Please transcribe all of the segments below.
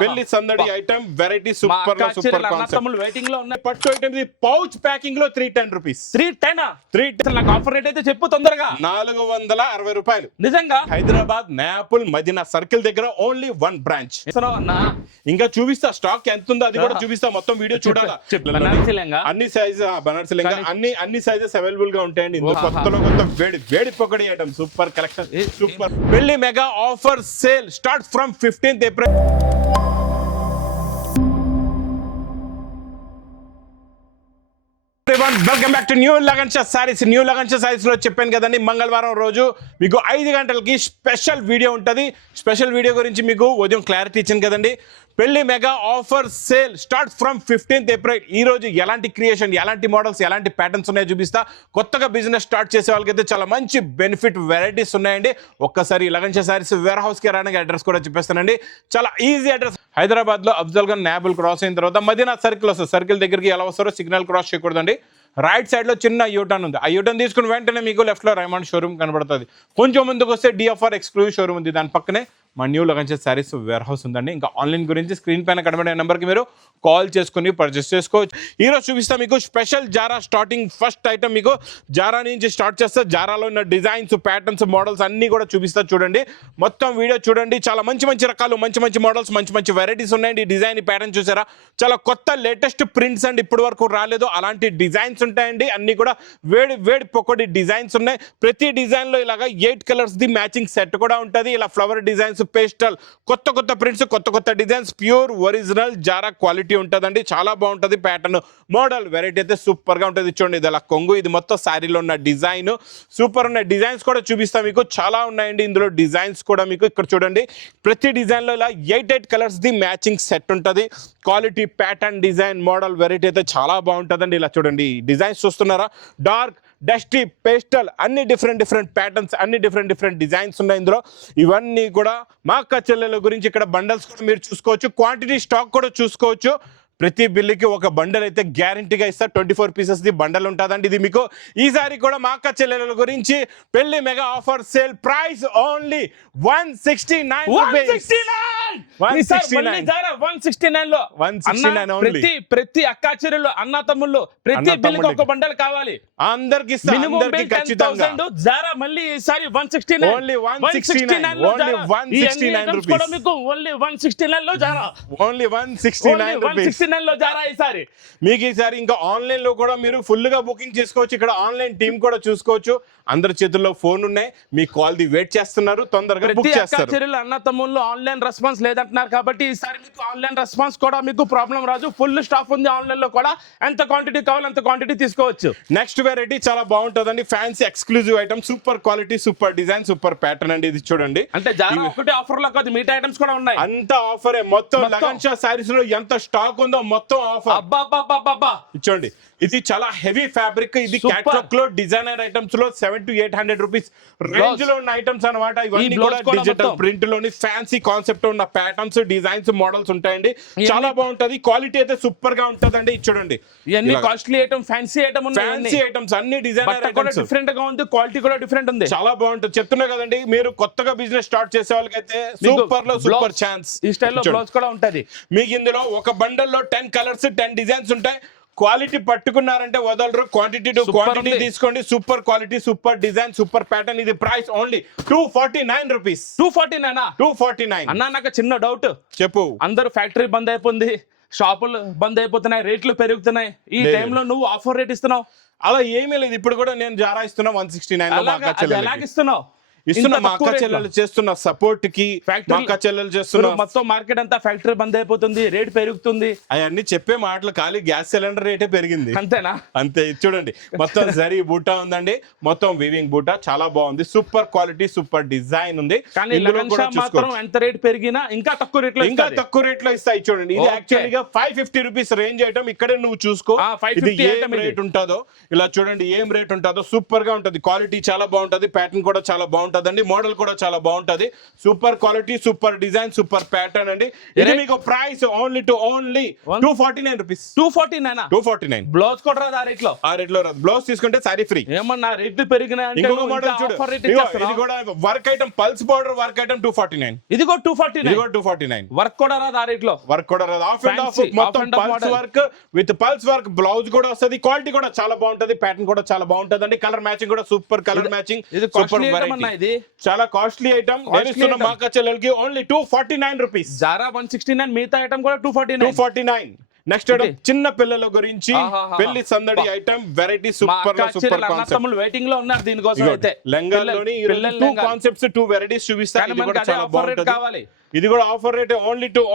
పెళ్లి సందడి item variety super super concept waiting లో ఉన్నాయి. పట్టు ఐటమ్ ఇది పౌచ్ ప్యాకింగ్ లో 310 రూపీస్. 310 నాకు ఆఫర్ రేట్ అయితే చెప్పు తొందరగా. 460 రూపాయలు. నిజంగా హైదరాబాద్ నేపుల్ మదీనా సర్కిల్ దగ్గర ఓన్లీ 1 బ్రాంచ్. అన్నా ఇంకా చూపిస్తా స్టాక్ ఎంత ఉందో అది కూడా చూపిస్తా. మొత్తం వీడియో చూడాలా. అన్ని సైజ్ బనారసి లెహంగా అన్ని సైజెస్ అవైలబుల్ గా ఉంటాయండి. ఇందులో కొత్తలో కొత్త వేడి పొగడి ఐటమ్ సూపర్ కలెక్షన్ సూపర్. పెళ్లి mega offer sale start from 15th April. Welcome back to new Lagansha saris. New Lagansha saris లో చెప్పాను కదండి, మంగళవారం రోజు మీకు 5 గంటలకి స్పెషల్ వీడియో ఉంటుంది. స్పెషల్ వీడియో గురించి మీకు ఉదయం క్లారిటీ ఇచ్చాను కదండి. పెళ్లి mega offer sale start from 15th April. ఈ రోజు ఎలాంటి క్రియేషన్, ఎలాంటి మోడల్స్, ఎలాంటి ప్యాటర్న్స్ ఉన్నాయో చూపిస్తా. కొత్తగా బిజినెస్ స్టార్ట్ చేసే వాళ్ళకైతే చాలా మంచి బెనిఫిట్ వెరైటీస్ ఉన్నాయండి. ఒక్కసారి లగన్షా సారీస్ వేర్ హౌస్ కి రావడానికి అడ్రస్ కూడా చెప్పేస్తానండి. చాలా ఈజీ అడ్రస్. హైదరాబాద్ లో అఫ్జల్ ఖాన్ నేబుల్ క్రాస్ అయిన తర్వాత మదీనా సర్కిల్ వస్తుంది. సర్కిల్ దగ్గరికి ఎలా వస్తారో సిగ్నల్ క్రాస్ చేయకూడదండి. రైట్ సైడ్ లో చిన్న యూటర్న్ ఉంది. ఆ యూటర్న్ తీసుకుని వెంటనే మీకు లెఫ్ట్ లో రైమండ్ షోరూమ్ కనబడుతుంది. కొంచెం ముందుకు వస్తే డిఎఫ్ఆర్ ఎక్స్క్లూజివ్ షోరూమ్ ఉంది. దాని పక్కనే మా new Lagansha saris warehouse ఉందండి. ఇంకా ఆన్లైన్ గురించి స్క్రీన్ పైన కనబడే నెంబర్కి మీరు కాల్ చేసుకుని పర్చేస్ చేసుకోవచ్చు. ఈరోజు చూపిస్తా మీకు special Zara starting first item. మీకు జారా నుంచి స్టార్ట్ చేస్తా. జారాలో ఉన్న డిజైన్స్, ప్యాటర్న్స్, మోడల్స్ అన్ని కూడా చూపిస్తా. చూడండి, మొత్తం వీడియో చూడండి. చాలా మంచి రకాలు, మంచి మోడల్స్, మంచి వెరైటీస్ ఉన్నాయండి. ఈ డిజైన్, ఈ ప్యాటర్న్ చూసారా, చాలా కొత్త లేటెస్ట్ ప్రింట్స్ అండి. ఇప్పటి వరకు రాలేదు అలాంటి డిజైన్స్ ఉంటాయండి. అన్ని కూడా వేడి పొక్కడి డిజైన్స్ ఉన్నాయి. ప్రతి డిజైన్ లో ఇలాగా 8 కలర్స్ ది మ్యాచింగ్ సెట్ కూడా ఉంటుంది. ఇలా ఫ్లవర్ డిజైన్స్, పేస్టల్, కొత్త ప్రింట్స్, కొత్త designs, pure original Zara quality ఉంటుందండి. చాలా బాగుంటుంది. ప్యాటర్న్, మోడల్, వెరైటీ అయితే సూపర్ గా ఉంటుంది. చూడండి, ఇది అలా కొంగు, ఇది మొత్తం శారీలో ఉన్న డిజైన్ సూపర్ ఉన్నాయి. డిజైన్స్ కూడా చూపిస్తా మీకు, చాలా ఉన్నాయండి ఇందులో డిజైన్స్ కూడా. మీకు ఇక్కడ చూడండి, ప్రతి డిజైన్ లో ఇలా 8 కలర్స్ ది మ్యాచింగ్ సెట్ ఉంటుంది. Quality, pattern, design, model, variety అయితే చాలా బాగుంటుందండి. ఇలా చూడండి, డిజైన్స్ చూస్తున్నారా, డార్క్, డస్టీ, పేస్టల్, అన్ని డిఫరెంట్ ప్యాటర్న్స్, అన్ని డిఫరెంట్ డిజైన్స్ ఉన్నాయి ఇందులో. ఇవన్నీ కూడా మా అక్క చెల్లెల గురించి ఇక్కడ బండల్స్ కూడా మీరు చూసుకోవచ్చు. క్వాంటిటీ స్టాక్ కూడా చూసుకోవచ్చు. ప్రతి బిల్లుకి ఒక బండల్ అయితే గ్యారంటీగా ఇస్తా. 24 పీసెస్ ది బండల్ ఉంటుందండి. ఇది మీకు ఈసారి కూడా మా అక్క చెల్లెల గురించి పెళ్లి mega offer sale price only 169 rupees. 169 లో ప్రతి అక్క చెల్లెలు, అన్న తమ్ముళ్ళు, ప్రతి బిల్లుకి ఒక బండల్ కావాలి. అందరికి జారా మళ్ళీ ఈసారి 169 ఓన్లీ 169 రూపీస్. మీకు ఓన్లీ 169 లో జారా, ఓన్లీ 169 రూపీస్ లో జారా ఈసారి. మీకు ఈసారి ఇంకా ఆన్లైన్ లో కూడా మీరు ఫుల్ గా బుకింగ్ చేసుకోవచ్చు. ఇక్కడ ఆన్లైన్ టీమ్ కూడా చూసుకోవచ్చు. అందరి చేతుల్లో ఫోన్ ఉన్నాయి. మీ కాల్ ది వెయిట్ చేస్తున్నారు, తొందరగా బుక్ చేస్తారు. అన్న తమ్ముళ్ళు ఆన్లైన్ రెస్పాన్స్ లేదంటున్నారు కాబట్టి ఈసారి మీకు ఆన్లైన్ రెస్పాన్స్ కూడా మీకు ప్రాబ్లం రాదు. ఫుల్ స్టాక్ ఉంది ఆన్లైన్ లో కూడా. ఎంత క్వాంటిటీ కావాలి అంత క్వాంటిటీ తీసుకోవచ్చు. నెక్స్ట్ వెరైటీ చాలా బాగుంటుందండి. Fancy exclusive item, super quality, super design, super pattern అండి. ఇది చూడండి, అంటే జారా ఒకటి ఆఫర్ లో కాదు, మిగతా ఐటమ్స్ కూడా ఉన్నాయి. అంత ఆఫరే. మొత్తం లగన్షా సారీస్ లో ఎంత స్టాక్ ఉందో మొత్తం ఆఫర్. అబ్బా చూడండి, ఇది చాలా హెవీ ఫ్యాబ్రిక్. ఇది క్యాటలాగ్ లో డిజైనర్ ఐటమ్స్ లో 700 to 800 రూపీస్ రేంజ్ లో ఉన్న ఐటమ్స్ అన్నమాట. ఇవన్నీ కూడా డిజిటల్ ప్రింట్ లోని ఫ్యాన్సీ కాన్సెప్ట్ ఉన్న ప్యాటర్న్స్, డిజైన్స్, మోడల్స్ ఉంటాయండి. చాలా బాగుంటది. క్వాలిటీ అయితే సూపర్ గా ఉంటదండి. చూడండి, ఇవన్నీ costly item, fancy item, fancy items, అన్ని డిజైనర్ ఐటమ్స్ డిఫరెంట్ గా ఉంది. క్వాలిటీ కూడా డిఫరెంట్ ఉంది. చాలా బాగుంటుంది. చెప్తున్నా కదండి, మీరు కొత్తగా బిజినెస్ స్టార్ట్ చేసే వాళ్ళకైతే సూపర్ లో సూపర్ ఛాన్స్. ఈ స్టైల్లో బ్లౌజ్ కూడా ఉంటది. మీకు ఇందులో ఒక బండల్ లో 10 కలర్స్, 10 డిజైన్స్ ఉంటాయి. క్వాలిటీ పట్టుకున్నారంటే వదలరు. క్వాంటిటీ టు క్వాంటిటీ తీసుకోండి. Super quality, super design, super pattern. ఇది ప్రైస్ ఓన్లీ 249 రూపీస్. 249 అన్నా, నాకు చిన్న డౌట్. చెప్పు. అందరూ ఫ్యాక్టరీ బంద్ అయిపోయింది, షాపులు బంద్ అయిపోతున్నాయి, రేట్లు పెరుగుతున్నాయి. ఈ టైంలో నువ్వు ఆఫర్ రేట్ ఇస్తున్నావు? అలా ఏమీ లేదు. ఇప్పుడు కూడా నేను జారా ఇస్తున్నా 169. ఎలాగిస్తున్నావు? ఇస్తున్నా. మా అక్క చెల్లెలు చేస్తున్న సపోర్ట్ కి మా అక్క చెల్లెలు చేస్తున్న. మొత్తం మార్కెట్ అంతా ఫ్యాక్టరీ బంద్ అయిపోతుంది, రేట్ పెరుగుతుంది. అవన్నీ చెప్పే మాటలు ఖాళీ. గ్యాస్ సిలిండర్ రేటే పెరిగింది, అంతేనా? అంతే. చూడండి, మొత్తం జరీ బూటా ఉందండి. మొత్తం వీవింగ్ బూటా చాలా బాగుంది. సూపర్ క్వాలిటీ, సూపర్ డిజైన్ ఉంది. కానీ మాత్రం ఎంత రేట్ పెరిగినా ఇంకా తక్కువ రేట్ లో ఇస్తాయి. చూడండి, ఇది యాక్చువల్లీ గా 550 రూపీస్ రేంజ్ ఐటమ్. ఇక్కడే నువ్వు చూసుకో ఏం రేట్ ఉంటుందో. ఇలా చూడండి, ఏం రేట్ ఉంటుందో. సూపర్ గా ఉంటది. క్వాలిటీ చాలా బాగుంటది. ప్యాటర్న్ కూడా చాలా బాగుంటది. ఉంటదండి. మోడల్ కూడా చాలా బాగుంటది. Super quality, super design, super pattern అండి. ఇది మీకు ప్రైస్ ఓన్లీ 249 రూపీస్. 249 బ్లౌజ్ కూడా రాదు ఆ రేట్ లో. ఆ రేట్ లో రాదు. బ్లౌజ్ తీసుకుంటే సారీ ఫ్రీ. ఏమన్నా రేట్లు పెరిగినా ఇంకొక మోడల్ చూడు, ఇది కూడా work item, pulse border work item 249. ఇది కూడా 249. వర్క్ కూడా రాదు ఆ రేట్ లో. వర్క్ కూడా రాదు. ఆఫ్ అండ్ ఆఫ్ మొత్తం pulse work with pulse work. Blouse కూడా వస్తది. క్వాలిటీ కూడా చాలా బాగుంటది. ప్యాటర్న్ కూడా చాలా బాగుంటది అండి. కలర్ మ్యాచింగ్ కూడా సూపర్ కలర్ మ్యాచింగ్. ఇది సూపర్ ఇది చాలా కాస్ట్లీ ఐటమ్. మా అక్క చెల్లెలకి ఓన్లీ 249 రూపీస్. జారా 169, మిగతా ఐటమ్ కూడా 249. నెక్స్ట్ ఐటమ్ చిన్న పిల్లల గురించి పెళ్లి సందడి item, variety super super concept. Waiting లో ఉన్నారు దీనికోసం. అయితే లెంగాల్లోని 2 కాన్సెప్ట్స్, 2 వెరైటీస్ చూపిస్తాను. ఇది కూడా చాలా బాగుంటది. కావాలి. ఇది కూడా offer rate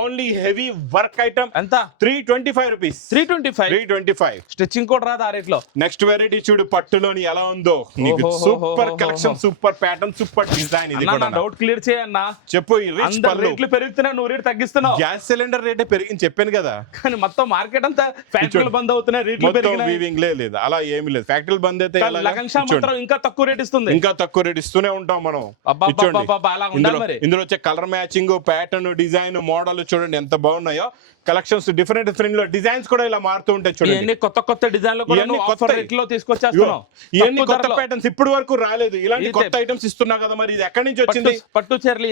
only heavy work item. ఎంత? 325 రూపీస్. 325. స్టిచ్చింగ్ కూడా రాదు ఆ రేట్ లో. నెక్స్ట్ వెరైటీ చూడు, పట్టులోని ఎలా ఉందో నీకు. Super collection, super pattern, super design. ఇది కూడా డౌట్ క్లియర్ చేయన్నా. చెప్పు. ఈ రిచ్ పళ్ళు రేట్లు పెరుగుతున్నాయి, నువ్వు రేట్ తగ్గిస్తున్నావు. గ్యాస్ సిలిండర్ రేటే పెరిగింది చెప్పాను కదా. కానీ మొత్తం మార్కెట్ అంతా ఫ్యాక్టరీలు బంద్ అవుతున్నాయి, రేట్లు పెరిగినాయి. వీవింగ్ లేదు, అలా ఏమీ లేదు. ఫ్యాక్టరీలు బంద్ అయితే లగన్ షా మాత్రం ఇంకా తక్కువ రేట్ ఇస్తుంది. ఇంకా తక్కువ రేట్ ఇస్తూనే ఉంటాం మనం. అలా ఉండాలి మరి. ఇందులో వచ్చే colour matching, pattern, design, model చూడండి ఎంత బాగున్నాయో. కలెక్షన్స్ డిఫరెంట్ లో డిజైన్స్ కూడా ఇలా మారుతూ ఉంటాయి చూడండి. కొత్త డిజైన్ లో తీసుకొచ్చేస్తున్నాం. ఇవన్నీ కొత్త ప్యాటర్న్స్ ఇప్పుడు వరకు రాలేదు. ఇలాంటి కొత్త ఐటమ్స్ ఇస్తున్నా కదా. మరి ఇది ఎక్కడి నుంచి వచ్చింది? పట్టు చీరలు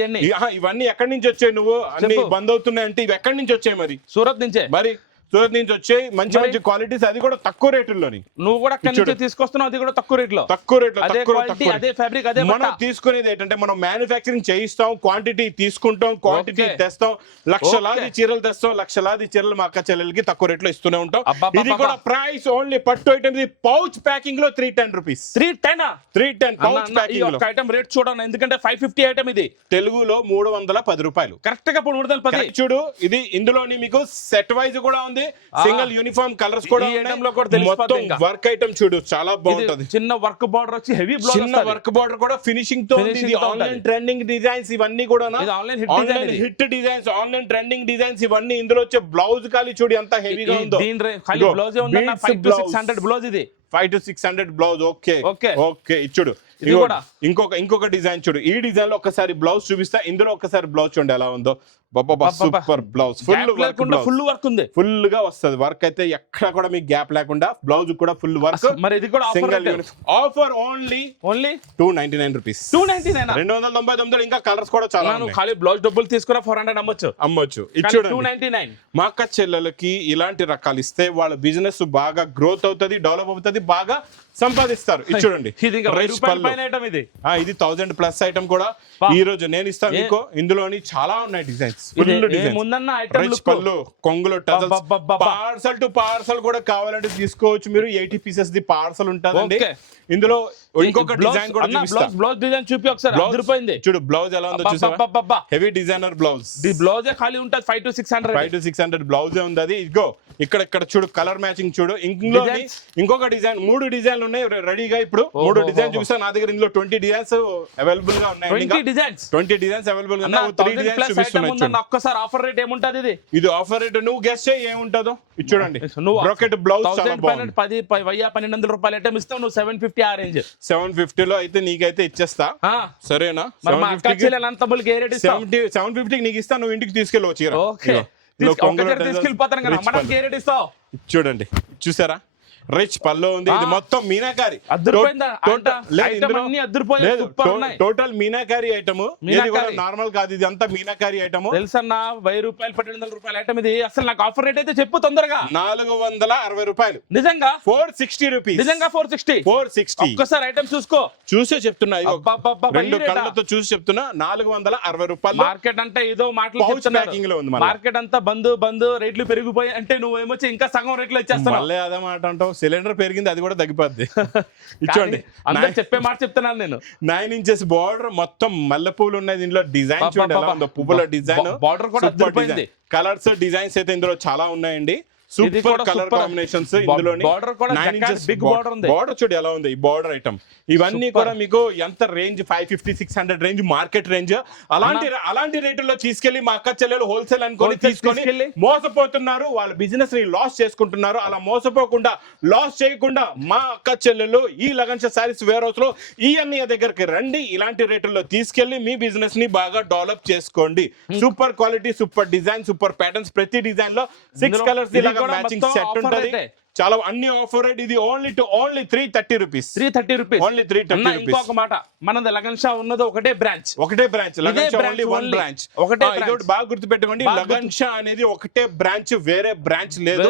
ఇవన్నీ ఎక్కడి నుంచి వచ్చాయి? నువ్వు అన్ని బంద్ అవుతున్నాయి అంటే ఇవి ఎక్కడి నుంచి వచ్చాయి? మరి సూరత్ నుంచే. మరి సూరత్ నుంచి వచ్చాయి మంచి క్వాలిటీస్, అది కూడా తక్కువ రేట్లోని. నువ్వు కూడా అక్కడి నుంచి తీసుకొస్తున్నావు, అది కూడా తక్కువ రేట్లో. అదే ఫ్యాబ్రిక్, అదే మనం తీసుకునేది ఏంటంటే మనం మ్యానుఫ్యాక్చరింగ్ చేయిస్తాం, క్వాంటిటీ తీసుకుంటాం, క్వాంటిటీ తెస్తాం, లక్షలాది చీరలు తెస్తాం, లక్షలాది చీరలు మా అక్క చెల్లెలకి తక్కువ రేట్లో ఇస్తూనే ఉంటాం. ఇది కూడా ప్రైస్ ఓన్లీ పట్టు ఐటమ్. పౌచ్ ప్యాకింగ్ లో 310 రూపీస్. 310 పౌచ్ ప్యాకింగ్ లో ఐటమ్ రేట్ చూడండి, ఎందుకంటే 550 ఐటమ్. ఇది తెలుగులో 310 రూపాయలు. కరెక్ట్ గా 310 చూడు. ఇది ఇందులోని మీకు సెట్ వైజ్ కూడా ఉంది, సింగిల్ యూనిఫామ్ కలర్స్ కూడా మొత్తం వర్క్ ఐటమ్ చూడు చాలా బాగుంటది. చిన్న వర్క్ బార్డర్ వచ్చి హెవీ బ్లౌజ్, చిన్న వర్క్ బార్డర్ కూడా ఫినిషింగ్ తో ఉంది. ఇది ఆన్లైన్ ట్రెండింగ్ డిజైన్స్ ఇవన్నీ కూడా online hit designs, online trending designs ఇవన్నీ. ఇందులో వచ్చే బ్లౌజ్ ఖాళీ చూడు ఎంత హెవీగా ఉందో. Blouse 500 to 600 blouse. ఇది 500 to 600 బ్లౌజ్. ఓకే ఇచ్చుడు. ఇంకొక డిజైన్ చూడు. ఈ డిజైన్ లో ఒకసారి బ్లౌజ్ చూపిస్తా. ఇందులో ఒకసారి బ్లౌజ్ చూడండి ఎలా ఉందో. సూపర్ బ్లౌజ్, ఫుల్ వర్క్ ఉంది. ఫుల్ గా వస్తుంది వర్క్ అయితే. ఎక్కడ కూడా మీకు గ్యాప్ లేకుండా బ్లౌజ్ కూడా ఫుల్ వర్క్. మరి ఇది కూడా సింగిల్ ఆఫర్ ఓన్లీ 299 రూపీస్. 299. ఇంకా కలర్స్ కూడా చాలా. ఖాళీ బ్లౌజ్ డబ్బులు తీసుకున్నా 400 అమ్మొచ్చు. ఇచ్చుడు 299. మా అక్క చెల్లెలకి ఇలాంటి రకాలు ఇస్తే వాళ్ళ బిజినెస్ బాగా గ్రోత్ అవుతుంది, డెవలప్ అవుతుంది, బాగా సంపాదిస్తారు. చూడండి. ఇది 1000+ ఐటమ్ కూడా ఈ రోజు నేను ఇస్తాను మీకు. ఇందులోని చాలా ఉన్నాయి డిజైన్స్. పళ్ళు, కొంగులో పార్సల్ టు పార్సల్ కూడా కావాలంటే తీసుకోవచ్చు మీరు. 80 పీసెస్ ది పార్సల్ ఉంటుందండి. ఇందులో ఇంకొక డిజైన్ కూడా బ్లౌజ్ డిజైన్ చూపి ఒకసారి. చూడు బ్లౌజ్ ఎలా ఉందో చూసావా? Heavy designer blouse. బ్లౌజ్ ఖాళీ ఉంటుంది 500 to 600 బ్లౌజ్ ఉంది. అది ఇదిగో ఇక్కడ చూడు కలర్ మ్యాచింగ్ చూడు. ఇందులో ఇంకొక డిజైన్, 3 డిజైన్లు ఉన్నాయి రెడీగా. ఇప్పుడు 3 డిజైన్ చూపిస్తాను. నా దగ్గర ఇందులో 20 డిజైన్స్ అవైలబుల్ గా ఉన్నాయి. 20 డిజైన్స్ అవైలబుల్ గా ఉన్నాయి. 3 డిజైన్స్ చూపిస్తున్నాను. ఒక్కసారి ఆఫర్ రేట్ ఏముంటది? ఇది ఆఫర్ రేట్ నువ్వు గెస్ చేయి ఏముంటుందో. ఇది చూడండి. బ్రోకెట్ బ్లౌజ్ 1200 రూపాయలు ఐటమ్ ఇస్తావు, నువ్వు 750 ఆ రేంజ్. 750 లో అయితే నీకైతే ఇచ్చేస్తా, సరేనా? 750 నీకు ఇస్తా, నువ్వు ఇంటికి తీసుకెళ్ళవు చీర. తీసుకెళ్ళిపోతాను కదా. చూడండి, చూసారా? రిచ్ పల్లో ఉంది. ఇది మొత్తం meenakari. Total meenakari item. Normal కాదు, ఇది అంతా మీనాకారి ఐటమ్. తెలుసన్నా 1000 రూపాయలు 1200 రూపాయల ఐటమ్ ఇది. అసలు నాకు ఆఫర్ రేట్ అయితే చెప్పు తొందరగా. 460 రూపాయలు. నిజంగా 460 రూపీస్. నిజంగా 460. ఒక్కసారి ఐటమ్ చూసే చెప్తున్నా. 2 కళ్ళతో చూసి చెప్తున్నా. 460 రూపాయలు. మార్కెట్ అంటే ఏదో మాటలు. మార్కెట్ అంతా బంద్ రేట్లు పెరిగిపోయి అంటే నువ్వేమొచ్చి ఇంకా సగం రేట్లు ఇచ్చేస్తావు. అదే మాట అంటావు. సిలిండర్ పెరిగింది, అది కూడా తగ్గిపోద్ది. ఇచ్చోండి, చెప్పే మాట చెప్తున్నాను నేను. 9 inches బార్డర్, మొత్తం మల్లెపూలు ఉన్నాయి. దీనిలో డిజైన్ చూడండి ఎలా ఉందో. పువ్వుల డిజైన్, బార్డర్ కూడా కలర్స్, డిజైన్స్ అయితే ఇందులో చాలా ఉన్నాయండి. సూపర్ కలర్ కాంబినేషన్స్ ఇందులోని బార్డర్ కూడా 9 inches బిగ్ బార్డర్ ఉంది. బార్డర్ చూడు ఎలా ఉంది ఈ బార్డర్ ఐటమ్. ఇవన్నీ కూడా మీకు ఎంత రేంజ్ 550-600 రేంజ్ మార్కెట్ రేంజ్. అలాంటి రేటుల్లో తీసుకెళ్లి మా అక్క చెల్లెలు హోల్సేల్ అనుకొని తీసుకొని మోసపోతున్నారు. వాళ్ళ బిజినెస్ ని లాస్ చేసుకుంటున్నారు. అలా మోసపోకుండా లాస్ చేయకుండా మా అక్క చెల్లెలు ఈ లగన్ షా సారీస్ వేర్ హౌస్ లో ఈ అన్నయ్య దగ్గరికి రండి. ఇలాంటి రేటుల్లో తీసుకెళ్లి మీ బిజినెస్ ని బాగా డెవలప్ చేసుకోండి. Super quality, super design, super patterns. ప్రతి డిజైన్ లో 6 కలర్స్ మ్యాచింగ్ సెట్ ఉంటది. చాలా అన్ని ఆఫర్ రేట్. ఇది only 330 rupees. 330 rupees only 330 rupees. ఇంకొక మాట, మనది లగన్ షా ఉన్నది ఒకటే branch. Lagan Shah only one branch. ఒకటే ఇది బాగా గుర్తుపెట్టుకోండి. లగన్ షా అనేది ఒకటే బ్రాంచ్, వేరే బ్రాంచ్ లేదు.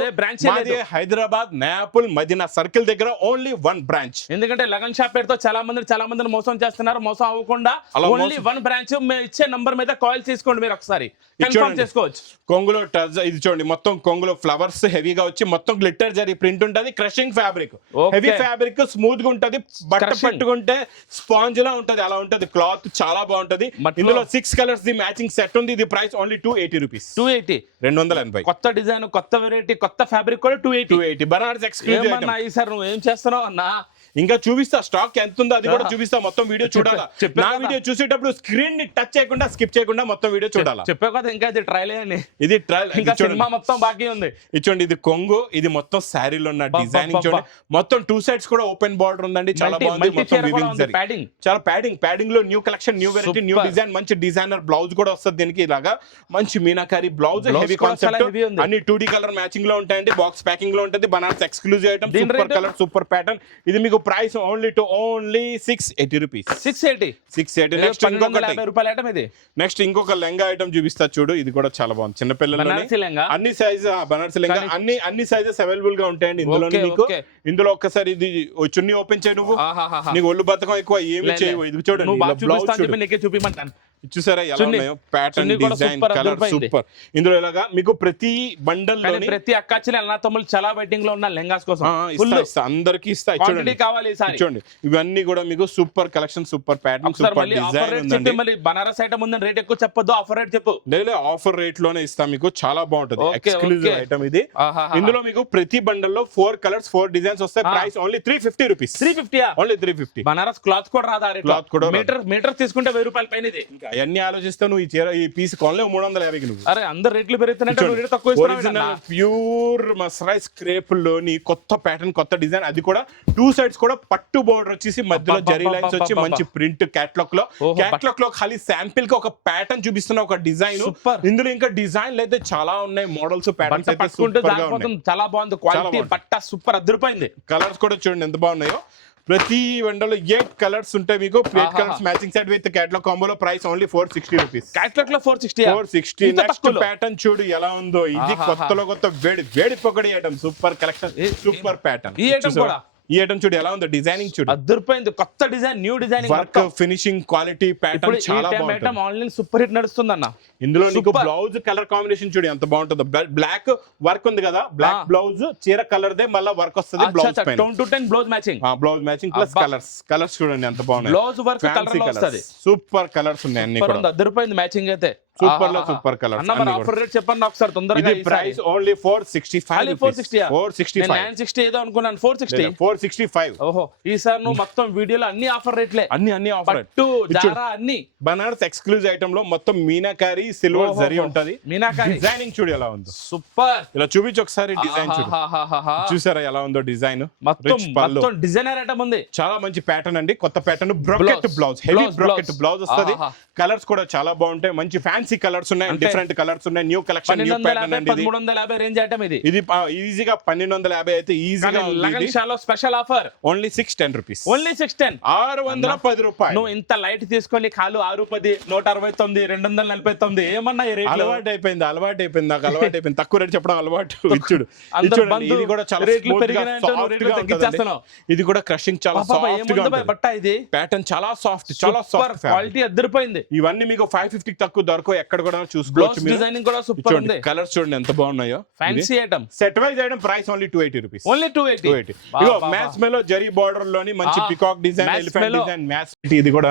మాది హైదరాబాద్ నయాపుల్ మదీనా సర్కిల్ దగ్గర ఓన్లీ వన్ బ్రాంచ్. ఎందుకంటే లగన్ షా పేరుతో చాలా మందిని మోసం చేస్తున్నారు. మోసం అవ్వకుండా ఓన్లీ వన్ బ్రాంచ్. మేము ఇచ్చే నంబర్ మీద కాల్ చేసుకోండి, మీరు ఒకసారి కన్ఫర్మ్ చేసుకోవచ్చు. కొంగులో ఇది చూడండి, మొత్తం కొంగులో ఫ్లవర్స్ హెవీగా వచ్చి మొత్తం గ్లిట్టర్ జరీ ప్రింట్ ఉంటది. Crushing fabric, heavy fabric, smooth గా ఉంటది. బట్ట పట్టుకుంటే స్పాంజ్ లా ఉంటది, అలా ఉంటది. క్లాత్ చాలా బాగుంటది. ఇందులో 6 కలర్స్ ది మ్యాచింగ్ సెట్ ఉంది. ఇది ప్రైస్ ఓన్లీ 280 రూపీస్. 280. కొత్త డిజైన్, కొత్త వెరైటీ, కొత్త ఫ్యాబ్రిక్ కూడా 280. Banaras exclusive item. ఈ సార్ నువ్వు ఏం చేస్తున్నావు అన్నా? ఇంకా చూపిస్తా, స్టాక్ ఎంత ఉందో అది కూడా చూపిస్తా. మొత్తం వీడియో చూడాలా. నా వీడియో చూసేటప్పుడు స్క్రీన్ ని టచ్ చేయకుండా, స్కిప్ చేయకుండా మొత్తం వీడియో చూడాలా. చెప్పే కదా, ఇంకా ఇది ట్రయల్ అని. ఇది ట్రయల్. ఇంకా సినిమా మొత్తం బాకీ ఉంది. ఇచ్చోండి, ఇది కొంగు. ఇది మొత్తం శారీలో ఉన్న డిజైనింగ్ చూడండి. మొత్తం 2 sides కూడా ఓపెన్ బార్డర్ ఉందండి. చాలా బాగుంది. మొత్తం వివింగ్ జరీ, చాలా ప్యాడింగ్ లో new collection, new variety, new design. మంచి డిజైనర్ బ్లౌజ్ కూడా వస్తుంది దీనికి. ఇలాగా మంచి మీనాకారి బ్లౌజ్, హెవీ కాన్సెప్ట్. అన్ని 2D కలర్ మ్యాచింగ్ లో ఉంటాయండి. బాక్స్ ప్యాకింగ్ లో ఉంటుంది. Banaras exclusive item, super colour, super pattern. ఇది మీకు ప్రైస్ ఓన్లీ 680 రూపీస్. 680. నెక్స్ట్ ఇంకొక లెంగా ఐటమ్ చూపిస్తా చూడు. ఇది కూడా చాలా బాగుంది. చిన్నపిల్లలు అన్ని సైజ్ బనారసి లెంగా అన్ని సైజెస్ అవైలబుల్ గా ఉంటాయండి ఇందులో. మీకు ఇందులో ఒక్కసారి ఇది చున్నీ ఓపెన్ చేయి. నువ్వు నీకు ఒళ్ళు బతకం ఎక్కువ, ఏమి చేయవు. ఇది చూడండి, చూపిమంటాను. చూసారా ఎలా ఉన్నాయో ప్యాటర్న్, డిజైన్, కలర్ సూపర్. ఇందులో ఇలాగా మీకు ప్రతి బండల్ లో ప్రతి అక్కాచెల్లి అన్న తమ్ముళ్ళు చాలా వెయిటింగ్ లో ఉన్న లెంగాస్ కోసం అందరికి ఇస్తా. చూడండి, ఇవన్నీ కూడా మీకు super collection, super pattern, super design ఉందండి. మళ్ళీ బనారస్ ఐటమ్ ఉందని రేట్ ఎక్కువ చెప్పొద్దు, ఆఫర్ రేట్ చెప్పు. లేదు, ఆఫర్ రేట్ లోనే ఇస్తా మీకు. చాలా బాగుంటది, ఎక్స్క్లూజివ్ ఐటమ్ ఇది. ఇందులో మీకు ప్రతి బండల్ లో 4 కలర్స్, 4 డిజైన్స్ వస్తాయి. Price only 350 rupees. 350 only 350. Banaras cloth కూడా రాదా? క్లాత్ కూడా మీటర్ తీసుకుంటే 1000 రూపాయల పైన. ఇది అవన్నీ ఆలోచిస్తే నువ్వు ఈ పీస్ కొనలేవు 350కి. నువ్వు అరే అందరు రేట్లు పెరుగుతున్నాయి. ప్యూర్ మసరైజ్ క్రేప్ లోని కొత్త ప్యాటర్న్, కొత్త డిజైన్. అది కూడా 2 sides కూడా పట్టు బోర్డర్ వచ్చేసి మధ్యలో జరీ లైన్స్ వచ్చి మంచి ప్రింట్. క్యాట్లాగ్ లో ఖాళీ శాంపిల్ కి ఒక ప్యాటర్న్ చూపిస్తున్న ఒక డిజైన్. ఇందులో ఇంకా డిజైన్లు అయితే చాలా ఉన్నాయి, మోడల్స్, ప్యాటర్న్స్ అయితే సూపర్ గా ఉన్నాయి. చాలా బాగుంది క్వాలిటీ, బట్ట సూపర్ అదిరిపోయింది. కలర్స్ కూడా చూడండి ఎంత బాగున్నాయో. ప్రతి వండలో 8 కలర్స్ ఉంటాయి మీకు. 8 colours matching set with catalogue కాంబోలో ప్రైస్ ఓన్లీ 460 రూపీస్. క్యాటలాగ్ లో 460. నెక్స్ట్ ప్యాటర్న్ చూడు ఎలా ఉందో. ఇది కొత్తలో కొత్త వేడి పొగడి item, super collection, super pattern. ఈ ఐటమ్ చూడు ఎలా ఉందో. డిజైనింగ్ చూడు అదిరిపోయింది. కొత్త design, new designing, work, finishing, quality, pattern చాలా బాగుంటుంది. ఆన్లైన్ సూపర్ హిట్ నడుస్తుంది అన్న. ఇందులో నీకు బ్లౌజ్ కలర్ కాంబినేషన్ చూడు ఎంత బాగుంటుందో. బ్లాక్ వర్క్ ఉంది కదా, బ్లాక్ బ్లౌజ్, చీర కలర్ దే మళ్ళీ వర్క్ వస్తుంది బ్లౌజ్ పైన. 10 to 10 blouse matching plus colours చూడండి ఎంత బాగున్నాయి. బ్లౌజ్ వర్క్ కలర్ లో వస్తది. సూపర్ కలర్స్ ఉన్నాయి అన్ని కూడా. అదిరిపోయింది మ్యాచింగ్ అయితే. Super colour. అన్న మరి ఆఫర్ రేట్ చెప్పండి ఒకసారి తొందరగా. ఇది ప్రైస్ ఓన్లీ 465. 465. 960 ఏదో అనుకున్నాను. 465. ఓహో, ఈసారి నువ్వు మొత్తం వీడియోలో అన్ని ఆఫర్ రేట్లే. అన్ని ఆఫర్ రేట్. పట్టు, జారా అన్ని. బనారస్ ఎక్స్క్లూజివ్ ఐటమ్ లో మొత్తం మీనాకారి, సిల్వర్ జరీ ఉంటది. మీనాకారి డిజైనింగ్ చూడు ఎలా ఉందో. సూపర్. ఇలా చూపించి ఒకసారి డిజైన్ చూడు. చూసారా ఎలా ఉందో డిజైన్. మొత్తం డిజైనర్ ఐటమ్ ఉంది. చాలా మంచి ప్యాటర్న్ అండి. కొత్త pattern, brocade blouse, heavy brocade blouse వస్తది. కలర్స్ కూడా చాలా బాగుంటాయి. మంచి ఫ్యాన్సీ కలర్స్ ఉన్నాయి, డిఫరెంట్ కలర్స్ ఉన్నాయి. న్యూ కలెక్షన్, న్యూ ప్యాటర్న్ అండి. 1350 రేంజ్ ఐటమ్ ఇది. ఇది ఈజీగా 1250 అయితే ఈజీగా lagan shallow special offer only 610 rupees. Only 610. 610 రూపాయలు. నువ్వు ఇంత లైట్ తీసుకొని కాలు 610, 169, 249 ఏమన్నా ఈ రేట్. అలవాటు అయిపోయింది నాకు. అలవాటు అయిపోయింది. తక్కువ రేట్ చెప్పడం అలవాటు. ఇచ్చుడు ఇది కూడా చాలా రేట్లు పెరిగినాయి. ఇది కూడా క్రషింగ్ చాలా సాఫ్ట్ గా ఉంటుంది. బట్ట ఇది ప్యాటర్న్ చాలా సాఫ్ట్ క్వాలిటీ అదిరిపోయింది. ఇవన్నీ మీకు 550 తక్కువ దొరకవు. ఎక్కడ కూడా చూసుకోవచ్చు. డిజైనింగ్ కూడా సూపర్ ఉంది. కలర్స్ చూడండి ఎంత బాగున్నాయో. Fancy item. Set wise item price only 280 rupees. Only 280. ఇగో మ్యాచ్ మేలో జరీ బార్డర్ లోని మంచి peacock design, elephant design match. ఇది కూడా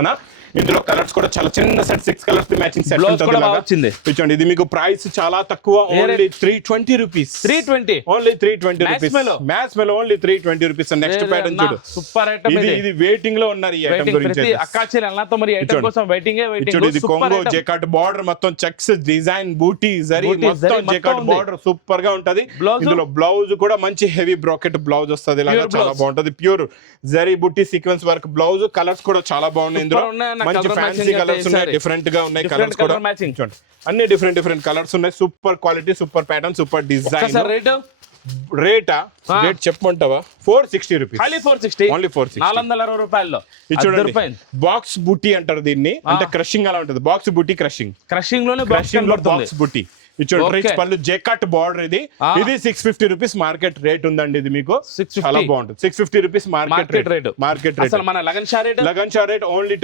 ఇందులో కలర్స్ కూడా చాలా చిన్న సెట్, 6 కలర్స్ మ్యాచింగ్ సెట్ ఉంటుంది. వచ్చింది చూడండి ఇది మీకు ప్రైస్ చాలా తక్కువ, only 320 rupees. 320 only 320 rupees. Massmelo. Massmelo only 320 rupees. Next pattern చూడు, సూపర్ ఐటమ్ ఇది వెయిటింగ్ లో ఉన్నారు ఈ ఐటమ్ గురించి. ప్రతి అక్కాచెల్లి అన్నతో మరి ఐటమ్ కోసం వెయిటింగ్. ఇది కొంగో జెకాట్ బార్డర్ మొత్తం చెక్స్ డిజైన్ బూటీ జరీ మొత్తం జెకాట్ బార్డర్ సూపర్ గా ఉంటది. ఇందులో బ్లౌజ్ కూడా మంచి హెవీ బ్రాకెట్ బ్లౌజ్ వస్తది, ఇలాగా చాలా బాగుంటది. ప్యూర్ జరీ బూటీ సీక్వెన్స్ వర్క్ బ్లౌజ్. కలర్స్ కూడా చాలా బాగున్నాయి ఇందులో, మంచి ఫ్యాన్సీ కలర్స్ ఉన్నాయి, డిఫరెంట్ గా ఉన్నాయి కలర్స్ కూడా. చూడండి అన్ని డిఫరెంట్ కలర్స్ ఉన్నాయి. Super quality, super pattern, super design. Rate చెప్పమంటావా? 460 రూపీస్. ఖాళీ 460. ఓన్లీ 460. 460 రూపాయల్లో. చూడండి బాక్స్ బుట్టి అంటారు దీన్ని, అంటే క్రషింగ్ అలా ఉంటది. బాక్స్ బుట్టి క్రషింగ్ లోనే బాక్స్ బుట్టి. చూడండి రిచ్ పళ్ళు జెకాట్ బార్డర్. ఇది 650 రూపీస్ మార్కెట్ రేట్ ఉందండి. ఇది మీకు చాలా బాగుంటుంది. 650 రూపీస్ మార్కెట్ రేట్. అసలు మన lagan Shah rate only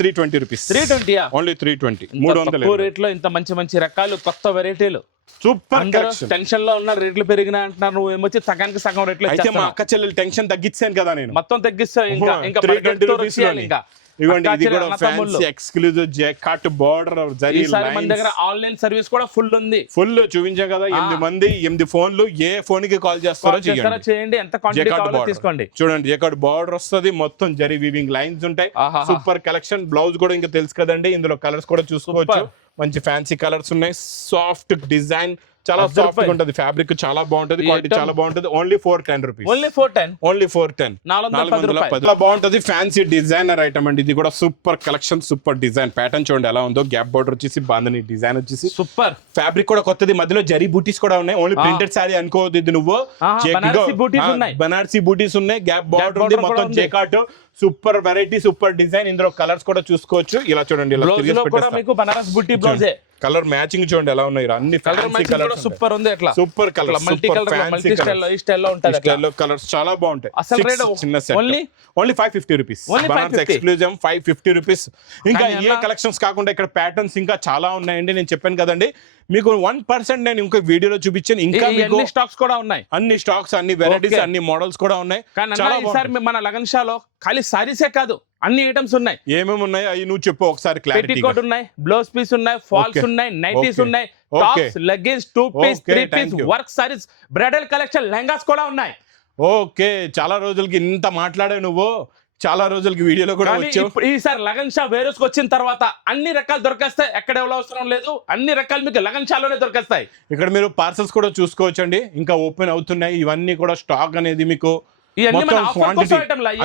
320 rupees. 320 only 320. 300 rate లో ఇంత మంచి రకాలు, కొత్త వెరైటీలు. సూపర్ టెన్షన్ లో ఉన్న రేట్లు పెరిగినా అంటున్నారు, నువ్వు ఏమొచ్చి సగానికి సగం రేట్లు. అయితే మా అక్క చెల్లెలు టెన్షన్ తగ్గించాను కదా నేను, మొత్తం తగ్గిస్తా. ఇంకా 320 రూపీస్. ఇవ్వండి ఇది కూడా fancy exclusive jacquard border zari lines. మన దగ్గర ఆన్లైన్ సర్వీస్ కూడా ఫుల్ ఉంది. ఫుల్ చూపించాం కదా. 8 ఫోన్లు, ఏ ఫోన్ కి కాల్ చేస్తారో చేయండి. ఎంత క్వాంటిటీ కావాలో తీసుకోండి. చూడండి జెకాట్ బార్డర్ వస్తది, మొత్తం జరీ వీవింగ్ లైన్స్ ఉంటాయి. Super collection. బ్లౌజ్ కూడా ఇంకా తెలుసు కదండి. ఇందులో కలర్స్ కూడా చూసుకోవచ్చు. మంచి ఫ్యాన్సీ కలర్స్ ఉన్నాయి. సాఫ్ట్ డిజైన్, చాలా సాఫ్ట్ గా ఉంటది. ఫ్యాబ్రిక్ చాలా బాగుంటది, క్వాలిటీ చాలా బాగుంటది. Only 410 rupees. ఓన్లీ 410. ఓన్లీ 410. 410 బాగుంటది. ఫ్యాన్సీ డిజైనర్ ఐటమ్ అండి. ఇది కూడా super collection, super design. Pattern చూడండి ఎలా ఉందో. గ్యాప్ బార్డర్ వచ్చేసి బాందని డిజైన్ వచ్చేసి సూపర్. ఫ్యాబ్రిక్ కూడా కొత్తది. మధ్యలో జరీ బూటీస్ కూడా ఉన్నాయి. ఓన్లీ ప్రింటెడ్ సారీ అనుకోవద్దు ఇది నువ్వు. బనారసి బూటీస్ ఉన్నాయి. గ్యాప్ బార్డర్ ఉంది, మొత్తం jacquard. Super variety, super design. ఇందులో కలర్స్ కూడా చూసుకోవచ్చు. ఇలా చూడండి, బనారస్ బూటీ బ్లౌజ్. కలర్ మ్యాచింగ్ చూడండి ఎలా ఉన్నాయి. అన్ని ఫ్యాన్సీ కలర్స్ సూపర్ ఉంది. ఎట్లా super colour, multi colour, multi style, ఈ స్టైల్ లో ఉంటది. స్టైల్ కలర్స్ చాలా బాగుంటాయి. అసలు రేట్ చిన్న set only 550 rupees. Banaras exclusive 550 rupees. ఇంకా ఏ కలెక్షన్స్ కాకుండా ఇక్కడ ప్యాటర్న్స్ ఇంకా చాలా ఉన్నాయండి. నేను చెప్పాను కదండి మీకు 1% నేను ఇంకో వీడియోలో చూపించాను. ఇంకా మీకు స్టాక్స్ కూడా ఉన్నాయి. అన్ని స్టాక్స్, అన్ని వెరైటీస్, అన్ని మోడల్స్ కూడా ఉన్నాయి. ఈసారి మన లగన్ షాలో ఖాళీ సారీసే కాదు, అన్ని ఐటమ్స్ ఉన్నాయి. ఏమేమి ఉన్నాయి అవి నువ్వు చెప్పు ఒకసారి. పెట్టికోట్ ఉన్నాయి, బ్లౌజ్ పీస్ ఉన్నాయి, ఫాల్స్ ఉన్నాయి, నైటీస్ ఉన్నాయి, tops, leggings, 2 piece, 3 piece, work saris, bridal collection, lehengas కూడా ఉన్నాయి. ఓకే, చాలా రోజులకి ఇంత మాట్లాడావు నువ్వు. చాలా రోజులకి వీడియోలో కూడా వచ్చావు. ఈసారి లగన్ షా వేరేస్ వచ్చిన తర్వాత అన్ని రకాలు దొరికేస్తాయి. ఎక్కడ ఎవరో అవసరం లేదు, అన్ని రకాలు మీకు లగన్ షాలోనే దొరికేస్తాయి. ఇక్కడ మీరు పార్సల్స్ కూడా చూసుకోవచ్చండి. ఇంకా ఓపెన్ అవుతున్నాయి. ఇవన్నీ కూడా స్టాక్ అనేది మీకు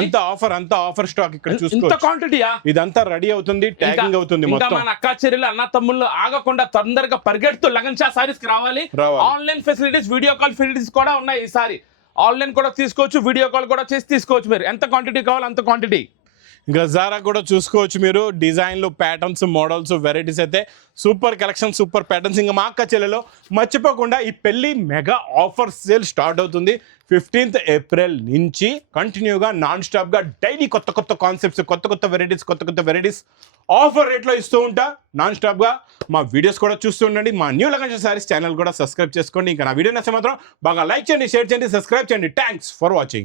అంత ఆఫర్ స్టాక్ ఇక్కడ చూసుకోవచ్చు. ఇదంతా రెడీ అవుతుంది, ట్యాగింగ్ అవుతుంది. మొత్తం మన అక్కా చెల్లెలు, అన్న తమ్ముళ్ళు ఆగకుండా తొందరగా పరిగెడుతూ లగన్ షా సారీస్ కి రావాలి. Online facilities, video call facilities కూడా ఉన్నాయి. ఈసారి ఆన్లైన్ కూడా తీసుకోవచ్చు, వీడియో కాల్ కూడా చేసి తీసుకోవచ్చు. మీరు ఎంత క్వాంటిటీ కావాలి అంత క్వాంటిటీ. ఇంకా జారా కూడా చూసుకోవచ్చు మీరు. డిజైన్లు, ప్యాటర్న్స్, మోడల్స్, వెరైటీస్ అయితే సూపర్ కలెక్షన్, సూపర్ ప్యాటర్న్స్. ఇంకా మా అక్క చెల్లెలో మర్చిపోకుండా ఈ పెళ్లి మెగా ఆఫర్ సేల్ స్టార్ట్ అవుతుంది 15th ఏప్రిల్ నుంచి. కంటిన్యూగా నాన్ స్టాప్ గా డైలీ కొత్త కాన్సెప్ట్స్, కొత్త వెరైటీస్ ఆఫర్ రేట్లో ఇస్తూ ఉంటా నాన్ స్టాప్ గా. మా వీడియోస్ కూడా చూస్తూ ఉండండి. మా న్యూ లగన్ సారీస్ ఛానల్ కూడా సబ్స్క్రైబ్ చేసుకోండి. ఇంకా నా వీడియో నచ్చితే మాత్రం బాగా లైక్ చేయండి, షేర్ చేయండి, సబ్స్క్రైబ్ చేయండి. Thanks for watching.